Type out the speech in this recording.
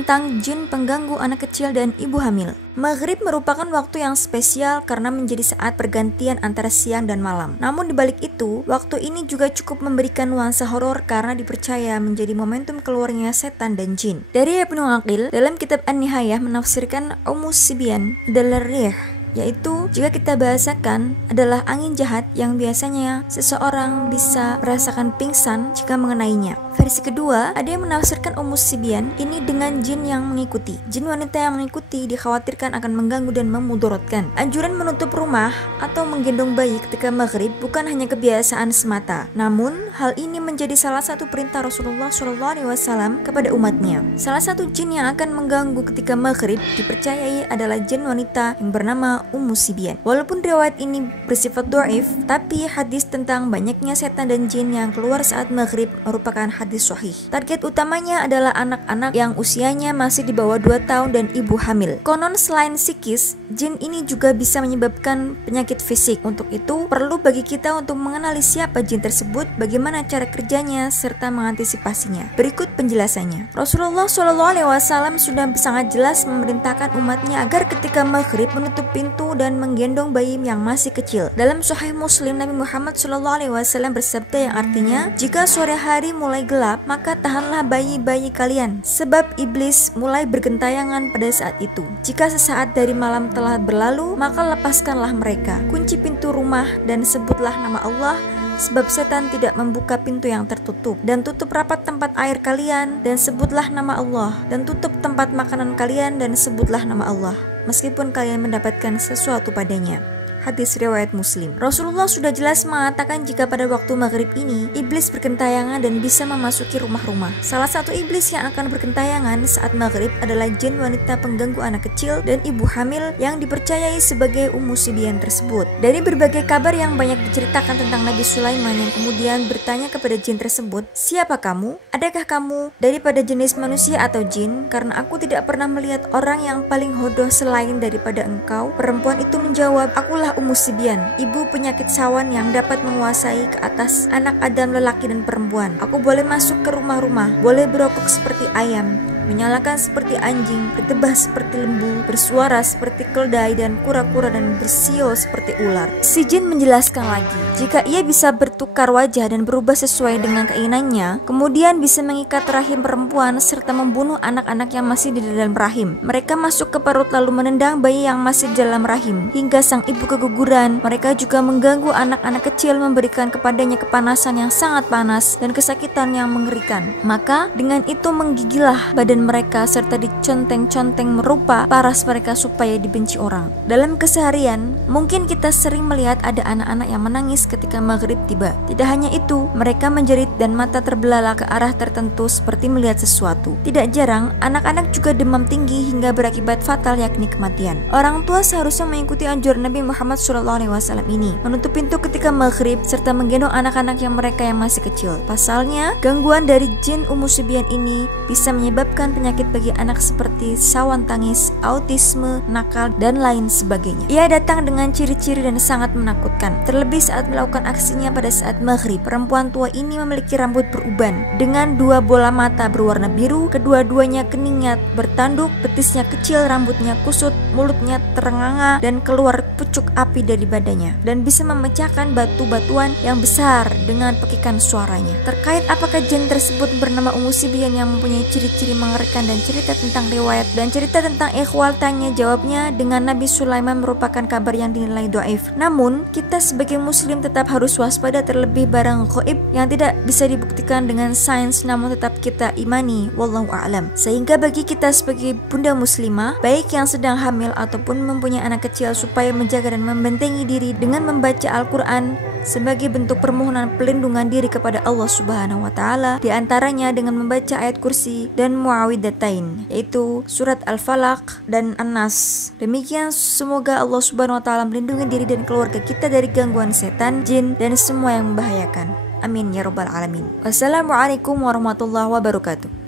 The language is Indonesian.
tentang jin pengganggu anak kecil dan ibu hamil. Maghrib merupakan waktu yang spesial karena menjadi saat pergantian antara siang dan malam. Namun dibalik itu, waktu ini juga cukup memberikan nuansa horor karena dipercaya menjadi momentum keluarnya setan dan jin. Dari Ibnu Aqil dalam kitab An-Nihayah menafsirkan Sibian adalah rih, yaitu jika kita bahasakan adalah angin jahat yang biasanya seseorang bisa merasakan pingsan jika mengenainya. Versi kedua, ada yang menafsirkan Sibian ini dengan jin yang mengikuti. Jin wanita yang mengikuti dikhawatirkan akan mengganggu dan memudaratkan. Anjuran menutup rumah atau menggendong bayi ketika maghrib bukan hanya kebiasaan semata, namun hal ini menjadi salah satu perintah Rasulullah SAW kepada umatnya. Salah satu jin yang akan mengganggu ketika maghrib dipercayai adalah jin wanita yang bernama Sibian. Walaupun riwayat ini bersifat dhaif, tapi hadis tentang banyaknya setan dan jin yang keluar saat maghrib merupakan hadis sahih. Target utamanya adalah anak-anak yang usianya masih di bawah 2 tahun dan ibu hamil. Konon selain psikis, jin ini juga bisa menyebabkan penyakit fisik. Untuk itu, perlu bagi kita untuk mengenali siapa jin tersebut, bagaimana cara kerjanya, serta mengantisipasinya. Berikut penjelasannya. Rasulullah SAW sudah sangat jelas memerintahkan umatnya agar ketika maghrib menutup pintu dan menggendong bayi yang masih kecil. Dalam Sahih Muslim, Nabi Muhammad SAW bersabda yang artinya, jika sore hari mulai gelap, maka tahanlah bayi-bayi kalian, sebab iblis mulai bergentayangan pada saat itu. Jika sesaat dari malam telah berlalu, maka lepaskanlah mereka. Kunci pintu rumah dan sebutlah nama Allah, sebab setan tidak membuka pintu yang tertutup. Dan tutup rapat tempat air kalian dan sebutlah nama Allah, dan tutup tempat makanan kalian dan sebutlah nama Allah, meskipun kalian mendapatkan sesuatu padanya. Hadis riwayat Muslim. Rasulullah sudah jelas mengatakan jika pada waktu maghrib ini iblis bergentayangan dan bisa memasuki rumah-rumah. Salah satu iblis yang akan bergentayangan saat maghrib adalah jin wanita pengganggu anak kecil dan ibu hamil yang dipercayai sebagai Sibian tersebut. Dari berbagai kabar yang banyak diceritakan tentang Nabi Sulaiman yang kemudian bertanya kepada jin tersebut, "Siapa kamu? Adakah kamu daripada jenis manusia atau jin? Karena aku tidak pernah melihat orang yang paling hodoh selain daripada engkau." Perempuan itu menjawab, "Akulah Sibian, ibu penyakit sawan yang dapat menguasai ke atas anak Adam lelaki dan perempuan. Aku boleh masuk ke rumah-rumah, boleh berokok seperti ayam, menyalakan seperti anjing, bertebah seperti lembu, bersuara seperti keledai dan kura-kura, dan bersiul seperti ular." Si jin menjelaskan lagi, jika ia bisa bertukar wajah dan berubah sesuai dengan keinginannya, kemudian bisa mengikat rahim perempuan serta membunuh anak-anak yang masih di dalam rahim. Mereka masuk ke perut lalu menendang bayi yang masih di dalam rahim hingga sang ibu keguguran. Mereka juga mengganggu anak-anak kecil, memberikan kepadanya kepanasan yang sangat panas dan kesakitan yang mengerikan. Maka dengan itu menggigilah badan mereka serta diconteng-conteng merupa paras mereka supaya dibenci orang. Dalam keseharian, mungkin kita sering melihat ada anak-anak yang menangis ketika maghrib tiba. Tidak hanya itu, mereka menjerit dan mata terbelalak ke arah tertentu seperti melihat sesuatu. Tidak jarang, anak-anak juga demam tinggi hingga berakibat fatal, yakni kematian. Orang tua seharusnya mengikuti anjuran Nabi Muhammad SAW ini, menutup pintu ketika maghrib serta menggendong anak-anak yang masih kecil. Pasalnya, gangguan dari jin Sibian ini bisa menyebabkan penyakit bagi anak seperti sawan tangis, autisme, nakal, dan lain sebagainya. Ia datang dengan ciri-ciri dan sangat menakutkan. Terlebih saat melakukan aksinya pada saat maghrib. Perempuan tua ini memiliki rambut beruban dengan 2 bola mata berwarna biru, kedua-duanya keningnya bertanduk, betisnya kecil, rambutnya kusut, mulutnya terenganga dan keluar pucuk api dari badannya, dan bisa memecahkan batu-batuan yang besar dengan pekikan suaranya. Terkait apakah jin tersebut bernama Sibian yang mempunyai ciri-ciri mengerikan dan cerita tentang riwayat dan cerita tentang ikhwal, tanya jawabnya dengan Nabi Sulaiman merupakan kabar yang dinilai dhaif. Namun, kita sebagai muslim tetap harus waspada terlebih barang gaib yang tidak bisa dibuktikan dengan sains, namun tetap kita imani, wallahu a'lam. Sehingga bagi kita sebagai bunda muslimah, baik yang sedang hamil ataupun mempunyai anak kecil, supaya menjaga dan membentengi diri dengan membaca Al-Quran sebagai bentuk permohonan pelindungan diri kepada Allah Subhanahu wa taala, di antaranya dengan membaca ayat kursi dan muawwidzatain, yaitu surat Al-Falaq dan An-Nas. Demikian, semoga Allah Subhanahu wa taala melindungi diri dan keluarga kita dari gangguan setan, jin, dan semua yang membahayakan. Amin ya rabbal alamin. Wassalamualaikum warahmatullahi wabarakatuh.